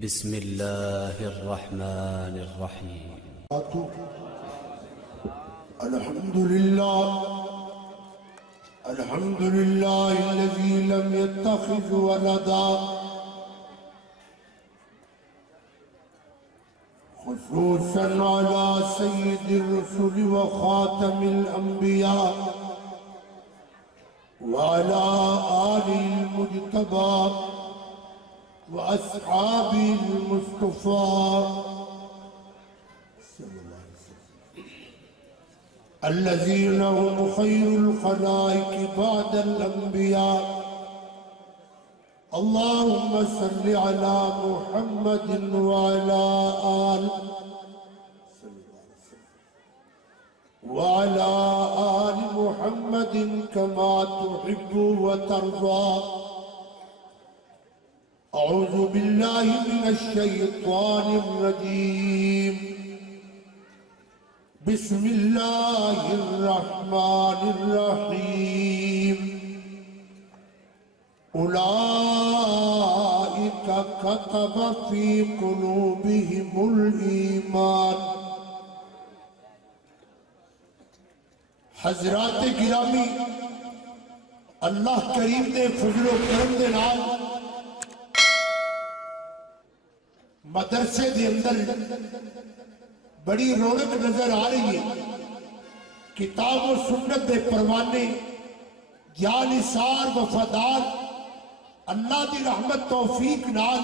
بسم الله الرحمن الرحيم. الحمد لله الذي لم يتخذ ولدا خصوصا على سيد الرسل وخاتم الأنبياء وعلى آله المجتبى وأصحابه المصطفى الذين هم خير الخلائق بعد الأنبياء. اللهم صل على محمد وعلى آل محمد كما تحب وترضى. أعوذ بالله من الشيطان الرجيم. بسم الله الرحمن الرحيم. أولئك كتب في قلوبهم الإيمان. حضرات گرامی، اللہ کریم دے فضل و کرم دے نال مدرسے دے اندر بڑی رونق نظر آ رہی ہے. کتاب و سنت دے پروانے جانثار وفادار اللہ دی رحمت توفیق نال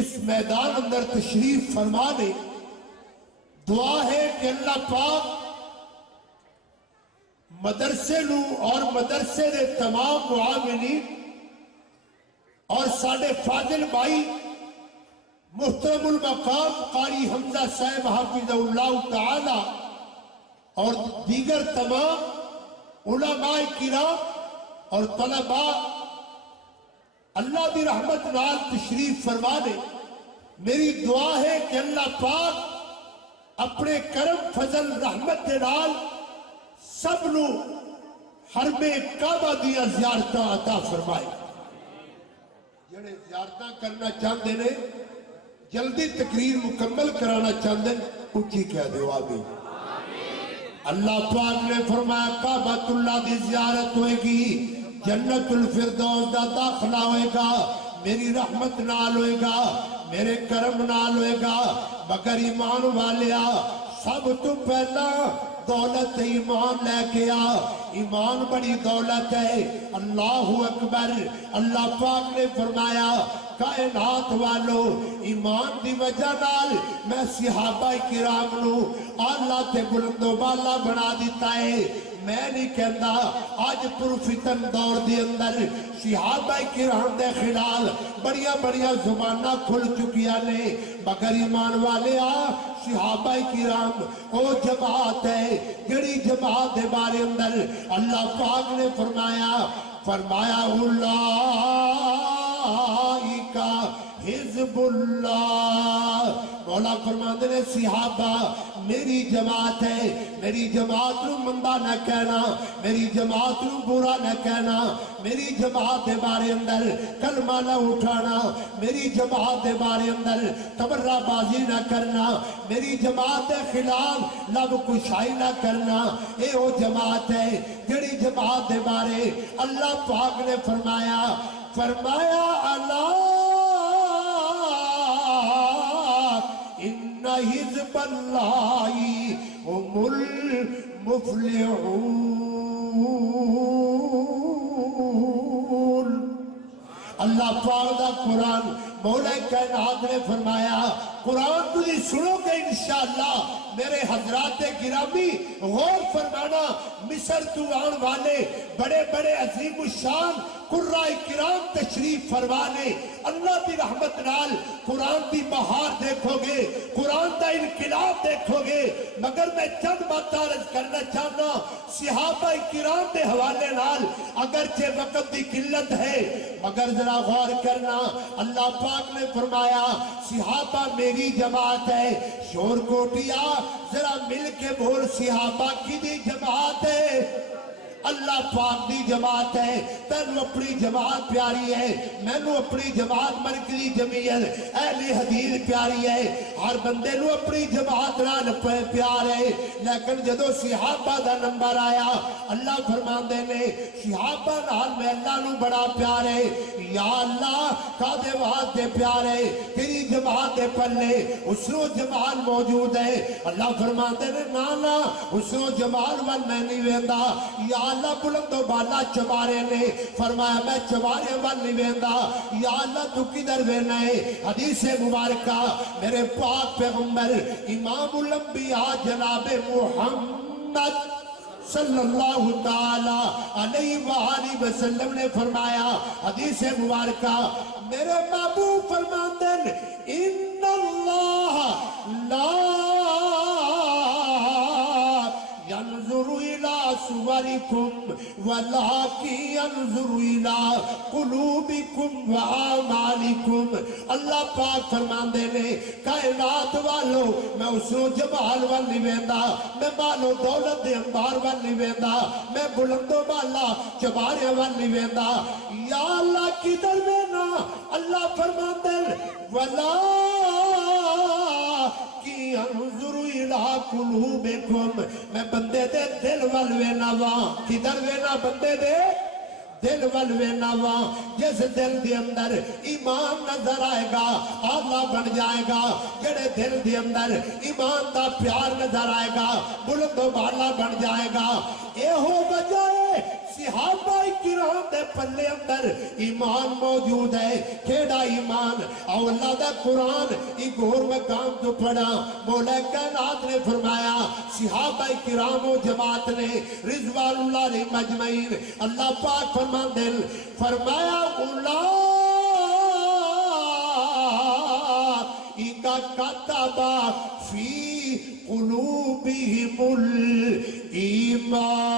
اس میدان اندر تشریف فرما دے. دعا ہے کہ اللہ پاک مدرسے نو اور مدرسے دے تمام معاونین اور ساڈے فاضل بھائی محترم المقام قاری حمزہ صاحب حافظ اللہ تعالی اور دیگر تمام علماء کرام اور طلباء اللہ دی رحمت نال تشریف فرما دے. میری دعا ہے کہ اللہ پاک اپنے کرم فضل رحمت دے نال سب نو حرم کعبہ دیا زیارتاں عطا فرمائے. جڑے زیارتاں کرنا چاہتے نے جلدی تقریر مکمل کرانا چاہتے ہیں اچھی کہہ دو آمین. اللہ پاک نے فرمایا کعبۃ اللہ دی زیارت ہوئے گی، جنت الفردوس دا داخلہ ہوئے گا، میری رحمت نال ہوئے گا، میرے کرم نال ہوئے گا. مگر ایمان والیا سب تو پہلا دولت ایمان لے کے آ. ایمان بڑی دولت ہے. اللہ اکبر. اللہ پاک نے فرمایا کائنات والو ایمان دی وجہ نال میں صحابہ کرام نو اللہ تے بلند و بالا بنا دیتا ہے. میں نہیں کہندا آج پرفتن دور دی اندر صحابہ کرام دے خلال بڑیاں زباناں کھل چکیاں نے. مگر ایمان والے صحابہ کرام او جماعت ہے جڑی جماعت دے بارے اندر اللہ پاک نے فرمایا اولئک حزب اللہ. مولا فرماندے نے صحابہ میری جماعت ہے. میری جماعت نو مندہ نہ کہنا، میری جماعت نو برا نہ کہنا، میری جماعت دے بارے اندر کلمہ نہ اٹھانا، میری جماعت دے بارے اندر تبرہ بازی نہ کرنا، میری جماعت دے خلاف لب کشائی نہ کرنا. اے وہ جماعت ہے جڑی جماعت دے بارے اللہ پاک نے فرمایا اللہ ان حزب اللہ هم المفلحون. اللہ پاک دا قرآن مولا کائنات نے فرمایا قرآن تجھے سنو گے انشاءاللہ. میرے حضرات گرامی غور فرمانا، مصر تو آن والے بڑے بڑے عظیم الشان قرآن کرام تشریف فرمانے اللہ دی رحمت نال قرآن دی بہار دیکھو گے، قرآن دا انقلاب دیکھو گے. مگر میں چند بات عرض کرنا چاہنا صحابہ کرام دے حوالے نال اگرچہ وقت دی قلت ہے مگر ذرا غور کرنا. اللہ پاک نے فرمایا صحابہ میری جماعت ہے. شور کوٹیا ذرا مل کے بول صحابہ کی دی جماعت ہے. اللہ پاک دی جماعت ہے تینو اپنی جماعت پیاری ہے مینو اپنی جماعت مرکزی جمعیت اہل حدیث پیاری ہے ہر بندے نو اپنی جماعت نال پیار ہے لیکن جدو صحابہ دا نمبر آیا اللہ فرماندے نے صحابہ نال میں اللہ نو بڑا پیار ہے یا اللہ کادے واسطے پیار ہے تیری جماعت دے پلے حسن جمال موجود ہے اللہ فرماندے نے نانا حسن جمال وال میں نہیں ویندا یا اللہ بلند و بالا چوارے نے فرمایا میں چوارے وال نہیں ویندا یا اللہ تو کدھر وینا ہے حدیث مبارکہ میرے پاک پیغمبر امام الانبیاء جناب محمد صلی اللہ تعالی علیہ وآلہ وسلم نے فرمایا حدیث مبارکہ میرے محبوب فرماتے ہیں ان اللہ لا ينظر الى صوركم ولكن ينظر الى قلوبكم واعمالكم اللہ پاک فرماندے نے کائنات والو میں اسو جمال وال نہیں ویندا میں مالو دولت دے انبار وال نہیں ویندا میں بلند و بالا چبارے وال نہیں ویندا یا اللہ کدھر وینا اللہ فرماندے ولا کی انظر الى قلوبکم میں بندے دے دل وال وینا وا کدھر وینا بندے دے دل وال وینا وا جس دل دے اندر ایمان نظر آئے گا آلہ بن جائے گا جڑے دل دے اندر ایمان دا پیار نظر آئے گا بلند و بالا بن جائے گا اے ہو بجائے صحابہ کرام دے پلے اندر ایمان موجود ہے کیڑا ایمان اور اللہ دا قرآن ایک اور مقام تو پڑھا مولا کائنات نے فرمایا صحابہ کرام و جماعت نے رضوان اللہ علیہ مجمعین اللہ پاک فرمان دل فرمایا اولئک کتب فی قلوبہم الایمان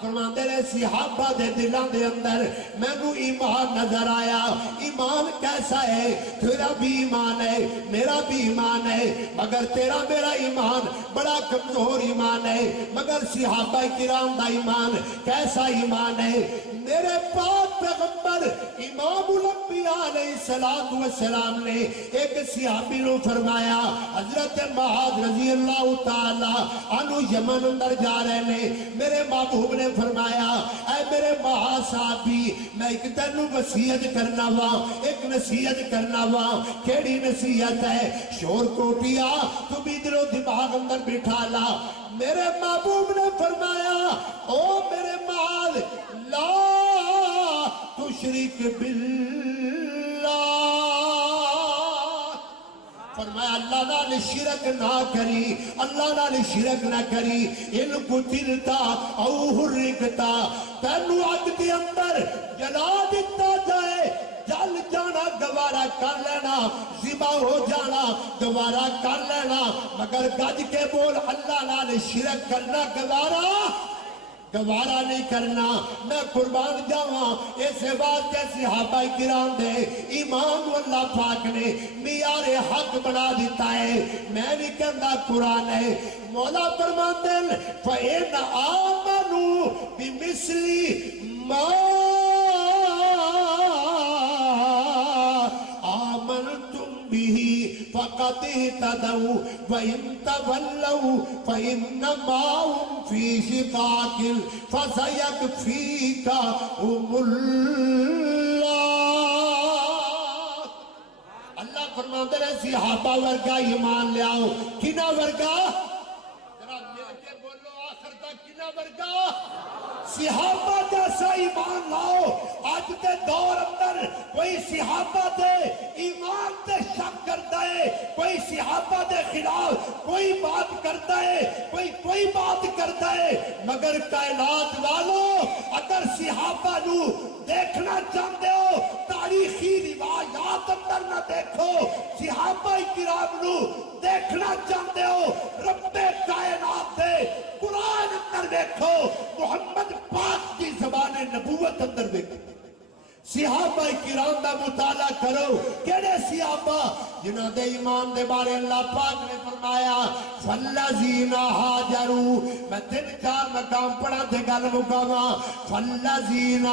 فرماندے نے صحابہ دے دلان دے اندر میں نو ایمان نظر آیا ایمان کیسا ہے تیرا بھی ایمان ہے میرا بھی ایمان ہے مگر تیرا میرا ایمان بڑا کمزور ایمان ہے مگر صحابہ کرام دا ایمان کیسا ایمان ہے میرے پاک پیغمبر امام الانبیاء علیہ السلام نے ایک صحابی نو فرمایا حضرت معاذ رضی اللہ تعالی عنہ یمن اندر جا رہے نے میرے محبوب نے فرمایا اے میرے معاذ صحابی میں ایک تینو وصیت کرنا وا ایک نصیحت کرنا وا کیڑی نصیحت ہے شور کوٹیا تو بھی دل و دماغ اندر بٹھا لا میرے محبوب نے فرمایا او میرے معاذ لا تشرک باللہ فرمایا اللہ نال شرک نہ کری اللہ نال شرک نہ کری ان قتلتا او حرکتا تینو اگ کے اندر جلا دیتا جائے جل جانا گوارا کر لینا ذبح ہو جانا گوارا کر لینا مگر گج کے بول اللہ نال شرک کرنا گوارا نہیں کرنا میں قربان جاواں اسے واسطے صحابہ کرام دے ایمان اللہ پاک نے معیار حق بنا دیتا ہے میں نہیں کہندا قرآن ہے مولا فرماتے ہیں فَإِنْ آمَنُوا بِمِثْلِ مَا آمنتم به فقد اهتدوا وإن تولوا فإنما هم في شقاق فسيكفيكهم الله اللہ فرماتے ہیں صحابہ ورگا ایمان لے آؤ کنا ورگا ذرا مل کے بولو آخر تک کنا ورگا صحابہ جیسا ایمان لاؤ آج دے دور اندر کوئی صحابہ دے ایمان دے شک کرتا ہے کوئی صحابہ دے خلاف کوئی بات کرتا ہے کوئی بات کرتا ہے مگر کائنات والوں اگر صحابہ نو دیکھنا چاہتے ہو تاریخی روایات اندر نہ دیکھو صحابہ کرام نو دیکھنا چاہتے ہو رب کائنات دے قرآن اندر دیکھو محمد پاک کی زبان نبوت اندر دیکھو صحابہ کرام دا مطالعہ کرو کیڑے صحابہ جنہاں دے ایمان دے بارے اللہ پاک نے فرمایا فالذین ہاجروا میں تین چار مقام پڑھا تے گل مکاواں فالذین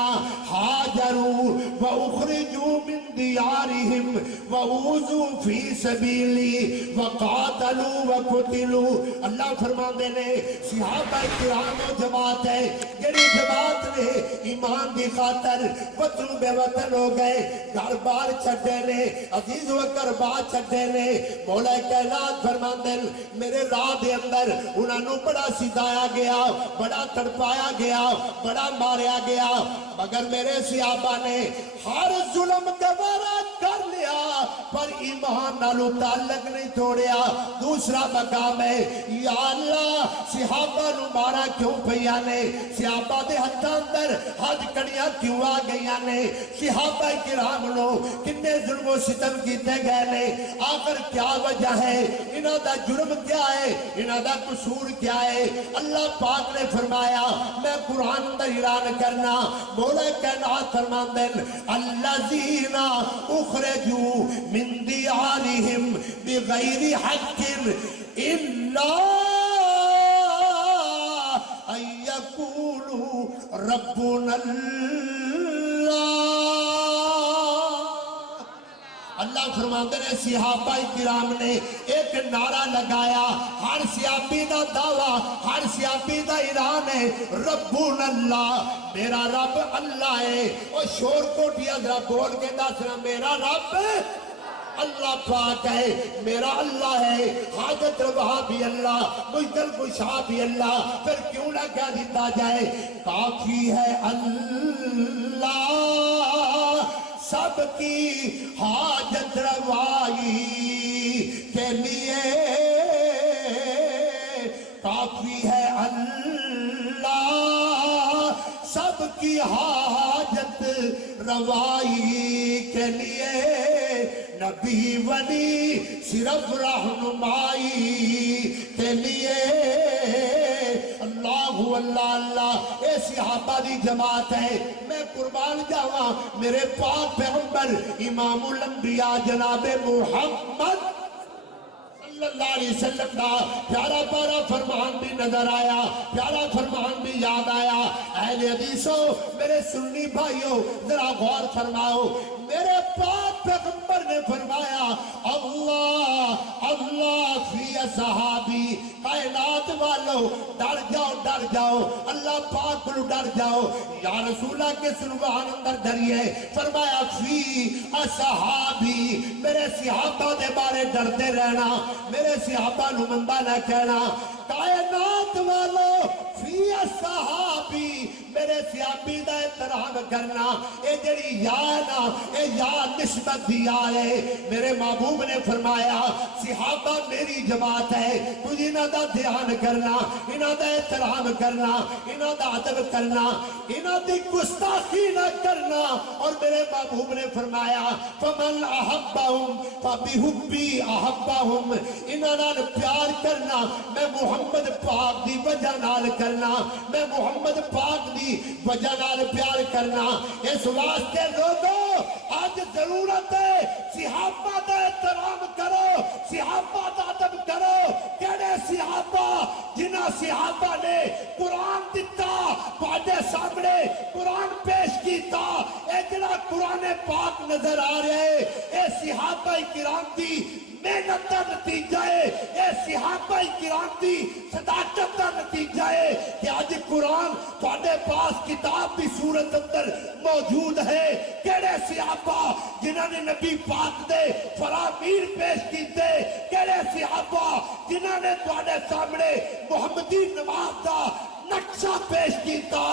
ہاجروا واخرجوا من دیارہم واوذوا فی سبیلی وقاتلوا وقتلوا اللہ فرماندے نے صحابہ کرام و جماعت ہے جڑی جماعت نے ایمان دی خاطر وطن بے وطن ہو گئے گھر بار چھڈے نے عزیز و قربا چھڈے نے مولا کائنات فرماندے میرے راہ دے اندر انہاں نو بڑا ستایا گیا بڑا تڑپایا گیا بڑا ماریا گیا مگر میرے صحابہ نے ہر ظلم گوارا کر لیا پر ایمان نالو تعلق نہیں توڑیا دوسرا مقام ہے یا اللہ صحابہ نو مارا کیوں پیا نے صحابہ دے ہتھاں اندر حد کڑیاں کیوں آ گئیاں نے صحابہ کرام نو کنے ظلم و ستم کیتے گئے نے آخر کیا وجہ ہے انہاں دا جرم کیا ہے انہاں دا قصور کیا ہے اللہ پاک نے فرمایا میں قرآن اندر اعلان کرنا مولا کائنات فرماندے الذین اخرجوا من دیارہم بغیر حق الا ان یقولوا ربنا اللہ فرماندے نے صحابہ کرام نے ایک نعرہ لگایا ہر صحابی دا دعویٰ ہر صحابی دا اعلان ہے ربنا اللہ میرا رب اللہ ہے اور شور کوٹیا ذرا بول کے دسنا میرا رب اللہ پاک ہے میرا اللہ ہے حاجت روا بھی اللہ مشکل کشا بھی اللہ پھر کیوں نہ کہہ دیتا جائے کافی ہے اللہ سب کی حاجت روائی کے لیے کافی ہے اللہ سب کی حاجت روائی کے لیے نبی ولی صرف رہنمائی کے لیے اللہ اللہ اللہ اے صحابہ دی جماعت ہے میں قربان جاواں میرے پاک پیغمبر امام الانبیاء جناب محمد صلی اللہ علیہ وسلم کا پیارا پارا فرمان بھی نظر آیا پیارا فرمان بھی یاد آیا اہل حدیثو میرے سنی بھائیو ذرا غور فرماؤ میرے پاک پیغمبر نے فرمایا اللہ اللہ فی صحابی کائنات والو ڈر جاؤ اللہ پاک کو ڈر جاؤ یا رسول اللہ کے سنوان اندر ڈریے فرمایا فی صحابی میرے صحابہ دے بارے ڈرتے رہنا میرے صحابہ نو مندہ نہ کہنا کائنات والو فی صحابی میرے صحابی دا احترام کرنا اے جڑی یا نا اے یا نسبت دیا ہے میرے محبوب نے فرمایا صحابہ میری جماعت ہے تجھ انہاں دا دھیان کرنا انہاں دا احترام کرنا انہاں دا ادب کرنا انہاں دی گستاخی نہ کرنا اور میرے محبوب نے فرمایا فمن احبہم فبحبی احبہم انہاں نال پیار کرنا میں محمد پاک دی وجہ نال کرنا میں محمد پاک دی وجہ نال پیار کرنا اس واسطے لوگوں آج ضرورت ہے صحابہ دا احترام کرو صحابہ دا ادب کرو کیڑے صحابہ جنہاں صحابہ نے قرآن دیتا پاڑے سامنے قرآن پیش کیتا اے جنہاں قرآن پاک نظر آ رہے اے صحابہ کرام دی محنت کا نتیجہ ہے اے صحابہ کرام دی صداقت کا نتیجہ ہے کہ آج قرآن تھوڑے پاس کتاب بھی صورت اندر موجود ہے کیڑے صحابہ جنہوں نے نبی پاک دے فرامین پیش کیتے کیڑے صحابہ جنہوں نے تھوڑے سامنے محمدی نماز دا نقشہ پیش کیتا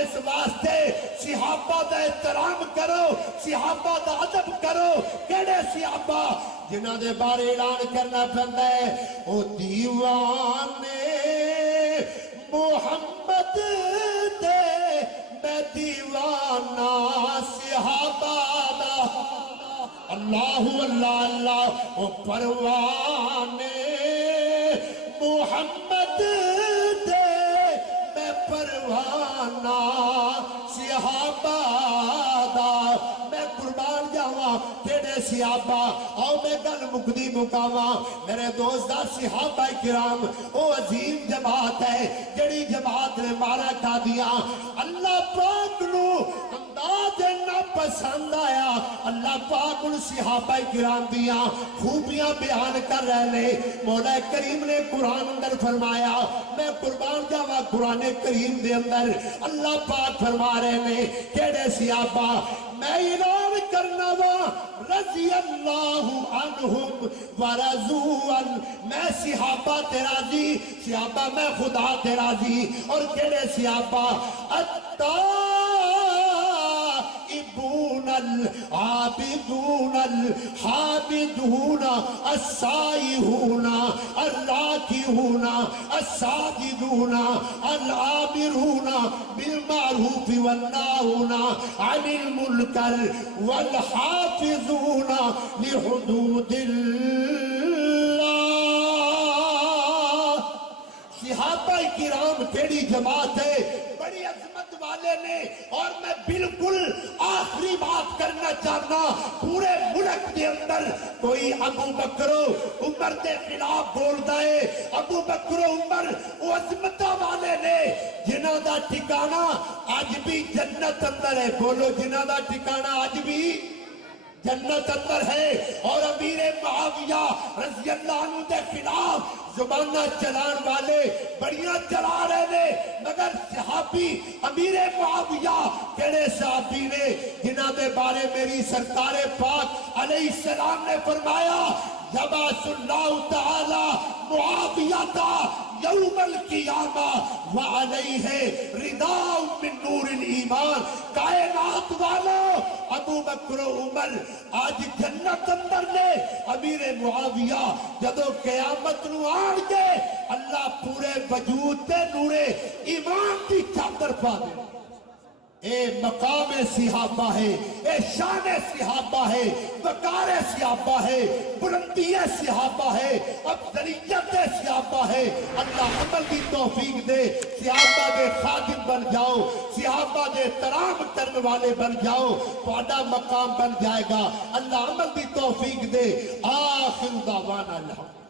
اس واسطے صحابہ دا احترام کرو صحابہ دا ادب کرو کیڑے صحابہ جنہاں دے بارے اعلان کرنا پڑتا ہے او دیوانے محمد دے میں دیوانہ صحابہ دا اللہ اللہ اللہ او پروانے محمد دے میں پروانہ صحابہ دا وا کیڑے صحابہ آؤ میں گل مکدی مکاوا میرے دوست صحابہ کرام او عظیم جماعت ہے جڑی جماعت نے مارا کھا دیا اللہ پاک نو انداز نہ پسند آیا اللہ پاک ان صحابہ کرام دیا خوبیاں بیان کر رہے نے مولا کریم نے قرآن اندر فرمایا میں قربان جاوا قرآن کریم دے اندر اللہ پاک فرما رہے نے کیڑے صحابہ میں اعلان کرنا وا رضی اللہ عنہم ورضوا میں صحابہ تے راضی صحابہ میں خدا تے راضی اور کیڑے صحابہ التائبون العابدون الحامدون السائحون الراكعون الساجدون الآمرون بالمعروف والناهون عن المنكر والحافظون لحدود اللہ صحابہ کرام کیڑی جماعت ہے بڑی عظمت والے نے اور میں بالکل آخری بات کرنا چاہنا پورے ملک کے اندر کوئی ابو بکر عمر کے خلاف بولتا ہے ابو بکر عمر وہ عظمت والے نے جنہاں دا ٹھکانہ آج بھی جنت اندر ہے بولو جنہاں دا ٹھکانہ آج بھی جنت اندر ہے اور امیر معاویہ رضی اللہ عنہ دے خلاف زبانہ چلان والے بڑیاں چلا رہے نے مگر صحابی امیر معاویہ کیڑے صحابی نے جنہاں دے بارے میری سرکار پاک علیہ السلام نے فرمایا یبعث اللہ تعالی معاویہ یوم القیامہ وعلیہ رداء من نور الایمان کائنات والو ابو بکر عمر آج جنت اندر نے امیر معاویہ جدو قیامت نو آن کے اللہ پورے وجود تے نور ایمان دی چادر پا دے اے مقام صحابہ ہے اے شان صحابہ ہے وقار صحابہ ہے بلندی صحابہ ہے افضلیت صحابہ ہے اللہ عمل کی توفیق دے صحابہ دے خادم بن جاؤ صحابہ دے احترام کرنے والے بن جاؤ تہاڈا مقام بن جائے گا اللہ عمل کی توفیق دے آخر دعوانا الحمد